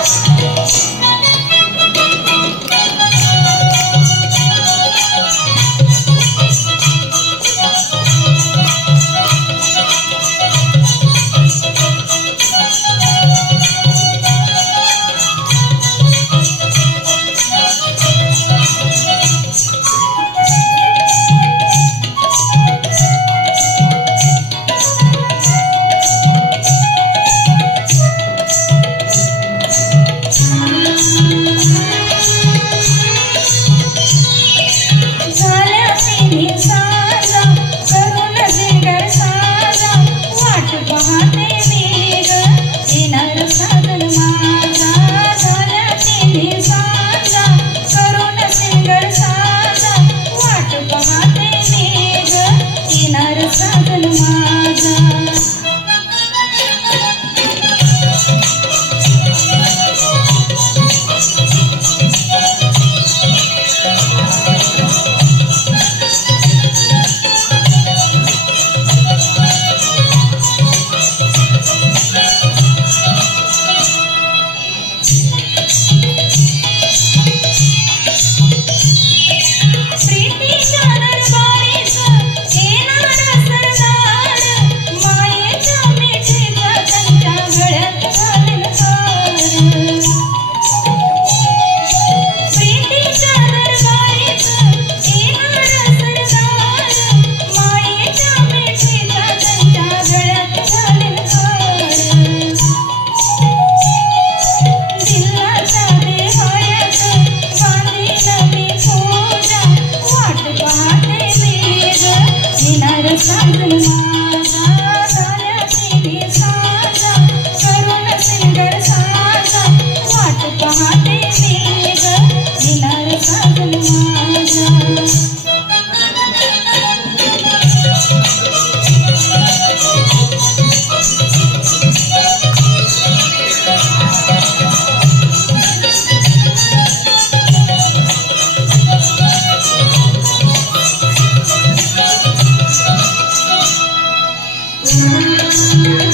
Deus, Deus, Deus. पेटी